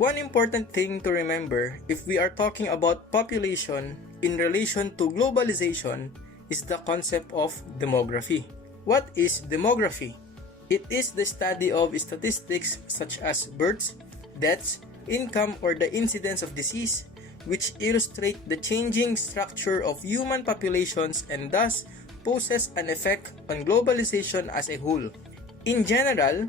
One important thing to remember if we are talking about population in relation to globalization is the concept of demography. What is demography? It is the study of statistics such as births, deaths, income, or the incidence of disease, which illustrate the changing structure of human populations and thus poses an effect on globalization as a whole. In general,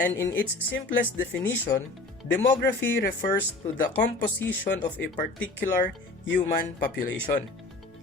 and in its simplest definition, demography refers to the composition of a particular human population.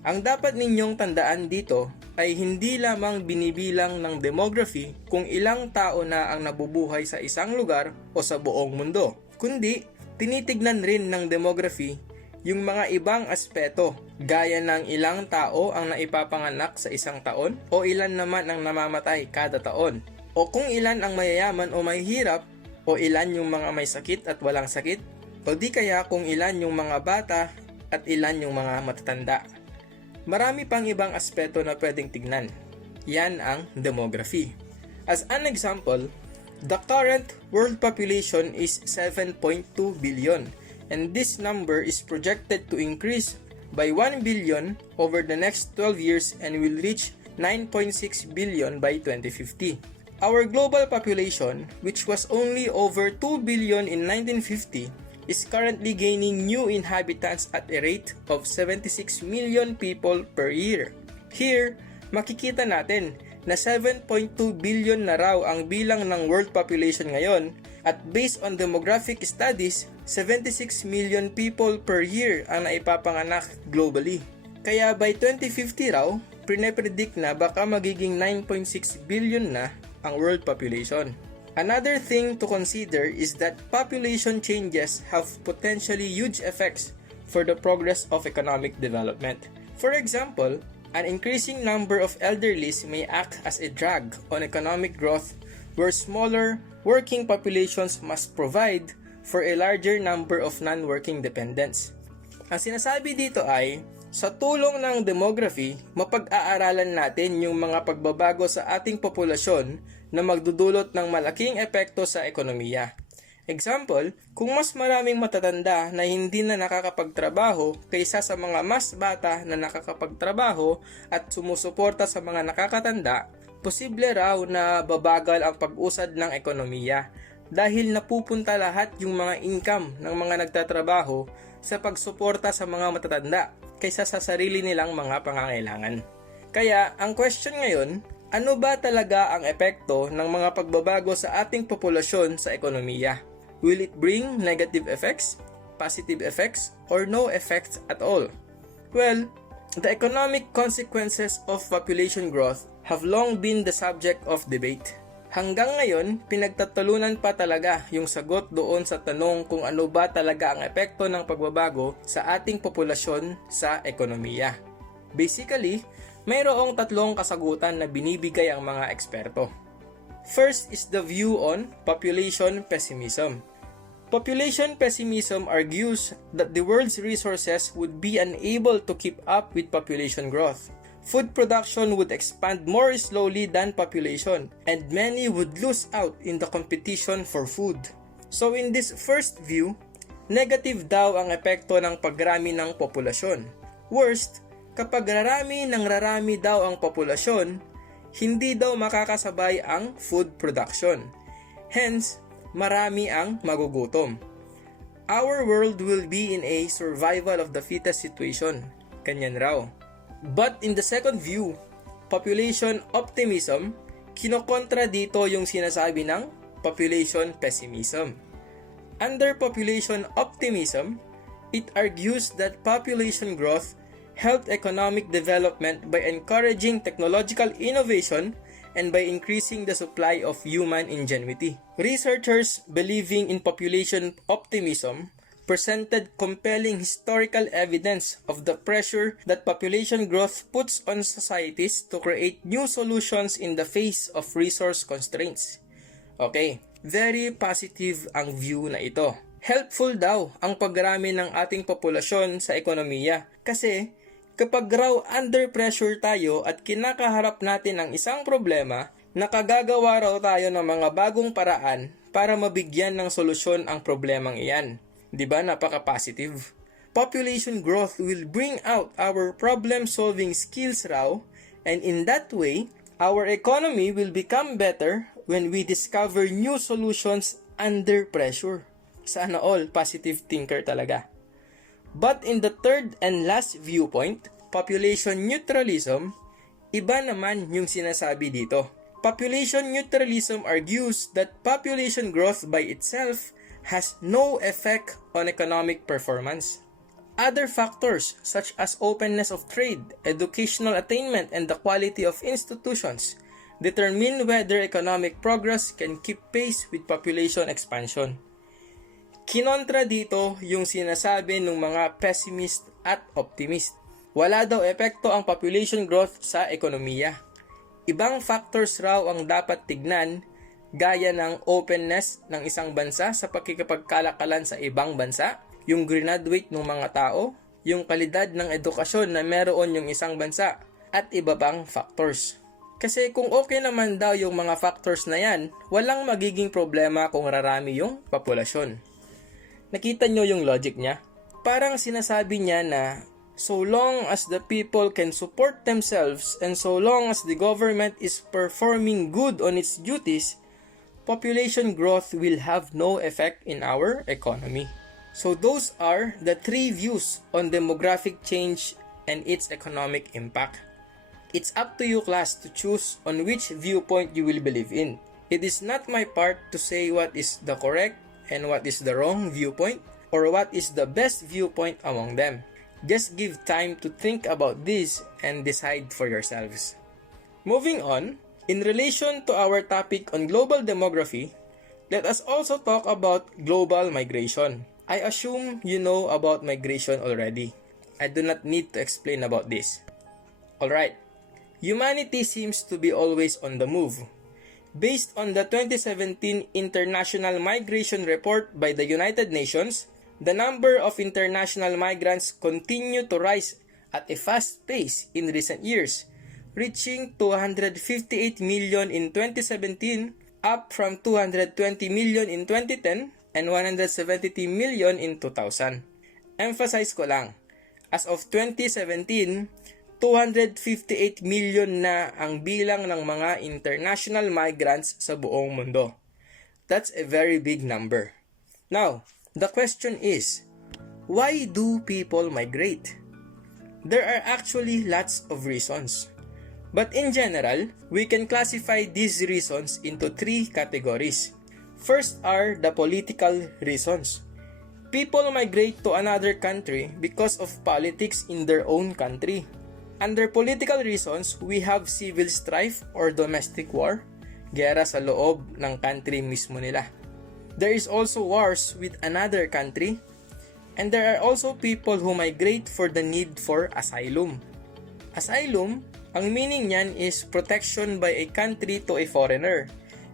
Ang dapat ninyong tandaan dito ay hindi lamang binibilang ng demography kung ilang tao na ang nabubuhay sa isang lugar o sa buong mundo, kundi tinitignan rin ng demography yung mga ibang aspeto gaya ng ilang tao ang naipapanganak sa isang taon o ilan naman ang namamatay kada taon, o kung ilan ang mayayaman o mahihirap, o ilan yung mga may sakit at walang sakit, o di kaya kung ilan yung mga bata at ilan yung mga matatanda. Marami pang ibang aspeto na pwedeng tignan. Yan ang demography. As an example, the current world population is 7.2 billion and this number is projected to increase by 1 billion over the next 12 years and will reach 9.6 billion by 2050. Our global population, which was only over 2 billion in 1950, is currently gaining new inhabitants at a rate of 76 million people per year. Here, makikita natin na 7.2 billion na raw ang bilang ng world population ngayon at based on demographic studies, 76 million people per year ang naipapanganak globally. Kaya by 2050 raw, pine-predict na baka magiging 9.6 billion na ang world population. Another thing to consider is that population changes have potentially huge effects for the progress of economic development. For example, an increasing number of elderlies may act as a drag on economic growth where smaller working populations must provide for a larger number of non-working dependents. Ang sinasabi dito ay, sa tulong ng demography, mapag-aaralan natin yung mga pagbabago sa ating populasyon na magdudulot ng malaking epekto sa ekonomiya. Example, kung mas maraming matatanda na hindi na nakakapagtrabaho kaysa sa mga mas bata na nakakapagtrabaho at sumusuporta sa mga nakakatanda, posible raw na babagal ang pag-usad ng ekonomiya dahil napupunta lahat yung mga income ng mga nagtatrabaho sa pagsuporta sa mga matatanda kaysa sa sarili nilang mga pangangailangan. Kaya, ang question ngayon, ano ba talaga ang epekto ng mga pagbabago sa ating populasyon sa ekonomiya? Will it bring negative effects, positive effects, or no effects at all? Well, the economic consequences of population growth have long been the subject of debate. Hanggang ngayon, pinagtatalunan pa talaga yung sagot doon sa tanong kung ano ba talaga ang epekto ng pagbabago sa ating populasyon sa ekonomiya. Basically, mayroong tatlong kasagutan na binibigay ang mga eksperto. First is the view on population pessimism. Population pessimism argues that the world's resources would be unable to keep up with population growth. Food production would expand more slowly than population, and many would lose out in the competition for food. So in this first view, negative daw ang epekto ng pagrami ng populasyon. Worst, kapag rarami daw ang populasyon, hindi daw makakasabay ang food production. Hence, marami ang magugutom. Our world will be in a survival of the fittest situation. Kanyan raw. But in the second view, population optimism, kinokontra dito yung sinasabi ng population pessimism. Under population optimism, it argues that population growth helped economic development by encouraging technological innovation and by increasing the supply of human ingenuity. Researchers believing in population optimism presented compelling historical evidence of the pressure that population growth puts on societies to create new solutions in the face of resource constraints. Okay, very positive ang view na ito. Helpful daw ang pagrami ng ating populasyon sa ekonomiya kasi kapag raw under pressure tayo at kinakaharap natin ang isang problema, nakagagawa raw tayo ng mga bagong paraan para mabigyan ng solusyon ang problemang iyan. Di ba napaka-positive? Population growth will bring out our problem-solving skills raw, and in that way, our economy will become better when we discover new solutions under pressure. Sana all positive thinker talaga. But in the third and last viewpoint, population neutralism, iba naman yung sinasabi dito. Population neutralism argues that population growth by itself has no effect on economic performance. Other factors such as openness of trade, educational attainment, and the quality of institutions determine whether economic progress can keep pace with population expansion. Kinontra dito yung sinasabi ng mga pessimist at optimist. Wala daw epekto ang population growth sa ekonomiya. Ibang factors raw ang dapat tignan, gaya ng openness ng isang bansa sa pakikipagkalakalan sa ibang bansa, yung graduate ng mga tao, yung kalidad ng edukasyon na meron yung isang bansa, at iba pang factors. Kasi kung okay naman daw yung mga factors na yan, walang magiging problema kung rarami yung populasyon. Nakita nyo yung logic niya? Parang sinasabi niya na so long as the people can support themselves and so long as the government is performing good on its duties, population growth will have no effect in our economy. So those are the three views on demographic change and its economic impact. It's up to you, class, to choose on which viewpoint you will believe in. It is not my part to say what is the correct and what is the wrong viewpoint or what is the best viewpoint among them. Just give time to think about this and decide for yourselves. Moving on, in relation to our topic on global demography, let us also talk about global migration. I assume you know about migration already. I do not need to explain about this. Alright, humanity seems to be always on the move. Based on the 2017 International Migration Report by the United Nations, the number of international migrants continue to rise at a fast pace in recent years, reaching 258 million in 2017, up from 220 million in 2010, and 173 million in 2000. Emphasize ko lang, as of 2017, 258 million na ang bilang ng mga international migrants sa buong mundo. That's a very big number. Now, the question is, why do people migrate? There are actually lots of reasons. But in general, we can classify these reasons into three categories. First are the political reasons. People migrate to another country because of politics in their own country. Under political reasons, we have civil strife or domestic war, gera sa loob ng country mismo nila. There is also wars with another country, and there are also people who migrate for the need for asylum. Asylum, ang meaning niyan is protection by a country to a foreigner.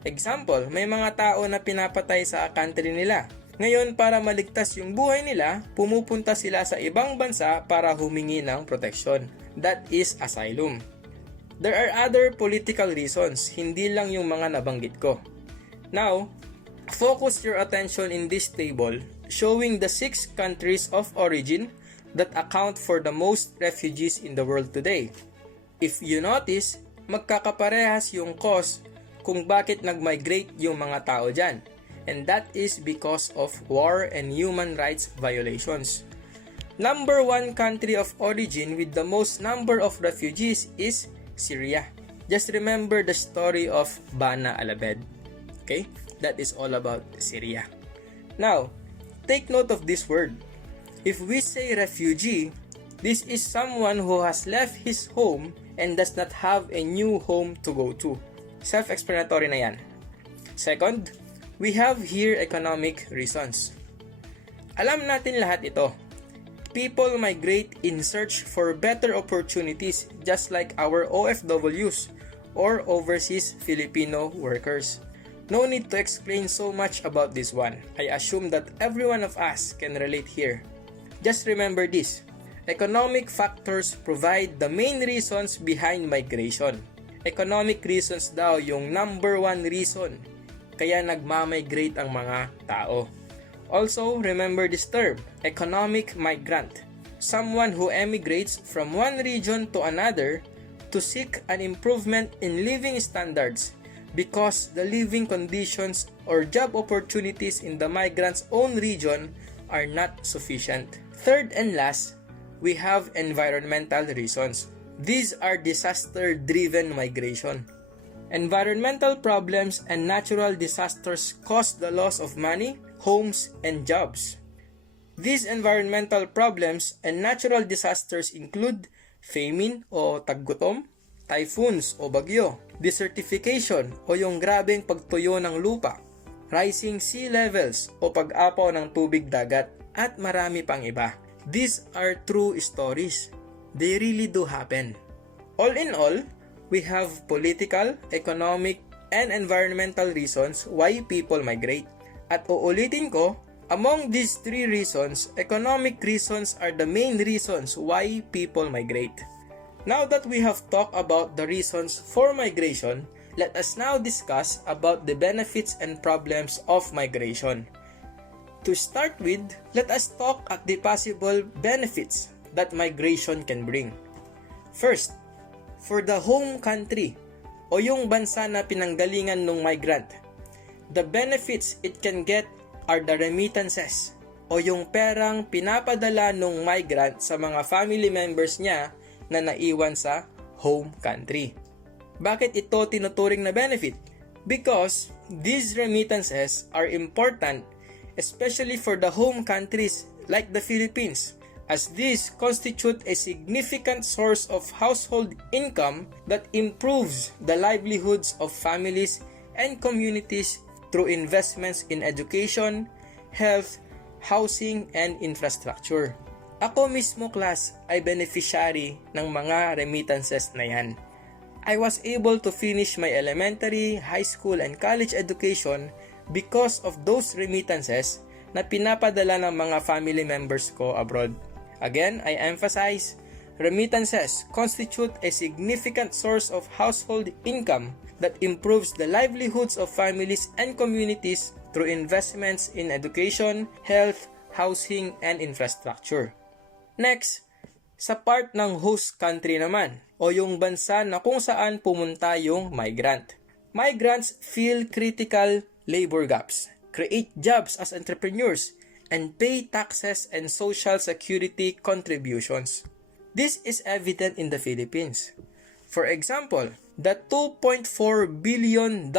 Example, may mga tao na pinapatay sa country nila. Ngayon, para maligtas yung buhay nila, pumupunta sila sa ibang bansa para humingi ng proteksyon. That is asylum. There are other political reasons, hindi lang yung mga nabanggit ko. Now, focus your attention in this table showing the 6 countries of origin that account for the most refugees in the world today. If you notice, magkakaparehas yung cause kung bakit nag-migrate yung mga tao dyan. And that is because of war and human rights violations. Number 1 country of origin with the most number of refugees is Syria. Just remember the story of Bana al-Abed. Okay? That is all about Syria. Now, take note of this word. If we say refugee, this is someone who has left his home and does not have a new home to go to. Self-explanatory na yan. Second, we have here economic reasons. Alam natin lahat ito. People migrate in search for better opportunities just like our OFWs or overseas Filipino workers. No need to explain so much about this one. I assume that every one of us can relate here. Just remember this. Economic factors provide the main reasons behind migration. Economic reasons daw yung number 1 reason kaya nagmamigrate ang mga tao. Also, remember this term, economic migrant. Someone who emigrates from one region to another to seek an improvement in living standards because the living conditions or job opportunities in the migrant's own region are not sufficient. Third and last, we have environmental reasons. These are disaster-driven migration. Environmental problems and natural disasters cause the loss of money, homes, and jobs. These environmental problems and natural disasters include famine o taggutom, typhoons o bagyo, desertification o yung grabeng pagtuyo ng lupa, rising sea levels o pag-apaw ng tubig dagat, at marami pang iba. These are true stories. They really do happen. All in all, we have political, economic, and environmental reasons why people migrate. At uulitin ko, among these three reasons, economic reasons are the main reasons why people migrate. Now that we have talked about the reasons for migration, let us now discuss about the benefits and problems of migration. To start with, let us talk at the possible benefits that migration can bring. First, for the home country o yung bansa na pinanggalingan ng migrant, the benefits it can get are the remittances o yung perang pinapadala ng migrant sa mga family members niya na naiwan sa home country. Bakit ito tinuturing na benefit? Because these remittances are important especially for the home countries like the Philippines, as these constitute a significant source of household income that improves the livelihoods of families and communities through investments in education, health, housing, and infrastructure. Ako mismo, class, ay beneficiary ng mga remittances na yan. I was able to finish my elementary, high school, and college education because of those remittances na pinapadala ng mga family members ko abroad. Again, I emphasize, remittances constitute a significant source of household income that improves the livelihoods of families and communities through investments in education, health, housing, and infrastructure. Next, sa part ng host country naman, o yung bansa na kung saan pumunta yung migrant. Migrants fill critical labor gaps, create jobs as entrepreneurs, and pay taxes and social security contributions. This is evident in the Philippines. For example, the $2.4 billion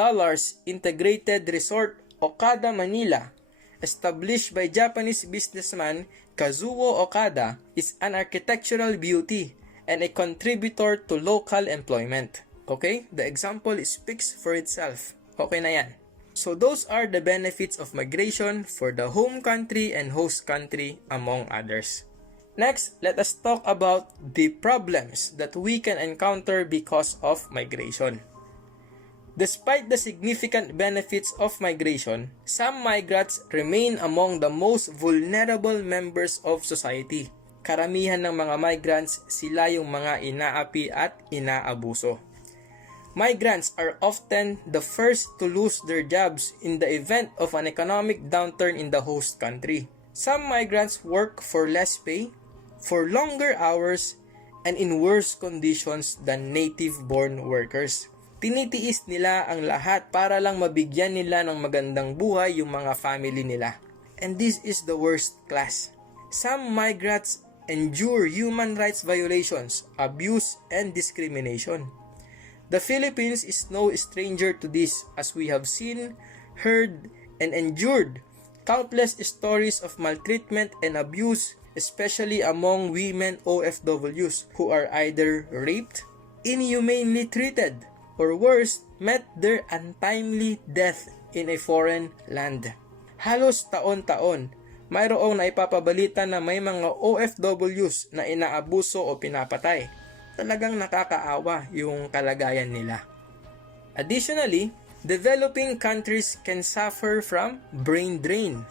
integrated resort Okada Manila, established by Japanese businessman Kazuo Okada, is an architectural beauty and a contributor to local employment. Okay? The example speaks for itself. Okay na yan. So those are the benefits of migration for the home country and host country, among others. Next, let us talk about the problems that we can encounter because of migration. Despite the significant benefits of migration, some migrants remain among the most vulnerable members of society. Karamihan ng mga migrants, sila yung mga inaapi at inaabuso. Migrants are often the first to lose their jobs in the event of an economic downturn in the host country. Some migrants work for less pay, for longer hours, and in worse conditions than native-born workers. Tinitiis nila ang lahat para lang mabigyan nila ng magandang buhay yung mga family nila. And this is the worst class. Some migrants endure human rights violations, abuse, and discrimination. The Philippines is no stranger to this, as we have seen, heard, and endured countless stories of maltreatment and abuse, especially among women OFWs who are either raped, inhumanely treated, or worse, met their untimely death in a foreign land. Halos taon-taon, mayroong naipapabalita na may mga OFWs na inaabuso o pinapatay. Talagang nakakaawa yung kalagayan nila. Additionally, developing countries can suffer from brain drain.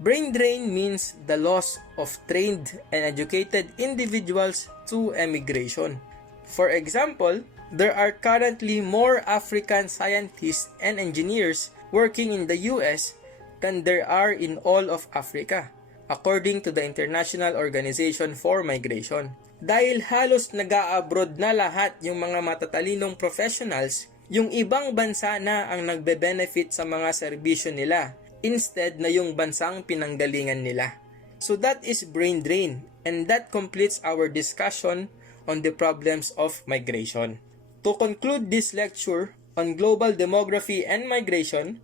Brain drain means the loss of trained and educated individuals to emigration. For example, there are currently more African scientists and engineers working in the US than there are in all of Africa, according to the International Organization for Migration. Dahil halos nag-a-abroad na lahat yung mga matatalinong professionals, yung ibang bansa na ang nagbe-benefit sa mga serbisyo nila, instead na yung bansang pinanggalingan nila. So that is brain drain, and that completes our discussion on the problems of migration. To conclude this lecture on global demography and migration,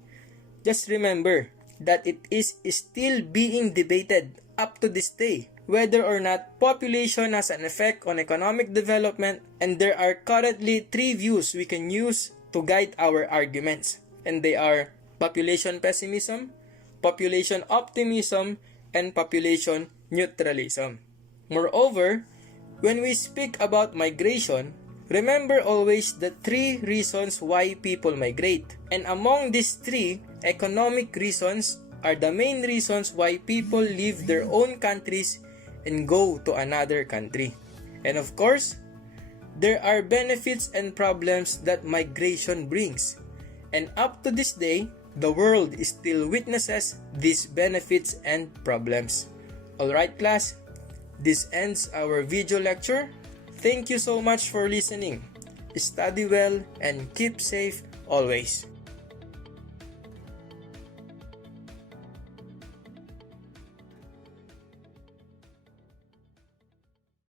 just remember that it is still being debated up to this day whether or not population has an effect on economic development, and there are currently 3 views we can use to guide our arguments, and they are population pessimism, population optimism, and population neutralism. Moreover, when we speak about migration, remember always the 3 reasons why people migrate, and among these 3, economic reasons are the main reasons why people leave their own countries and go to another country. And of course, there are benefits and problems that migration brings. And up to this day, the world still witnesses these benefits and problems. Alright class, this ends our video lecture. Thank you so much for listening. Study well and keep safe always.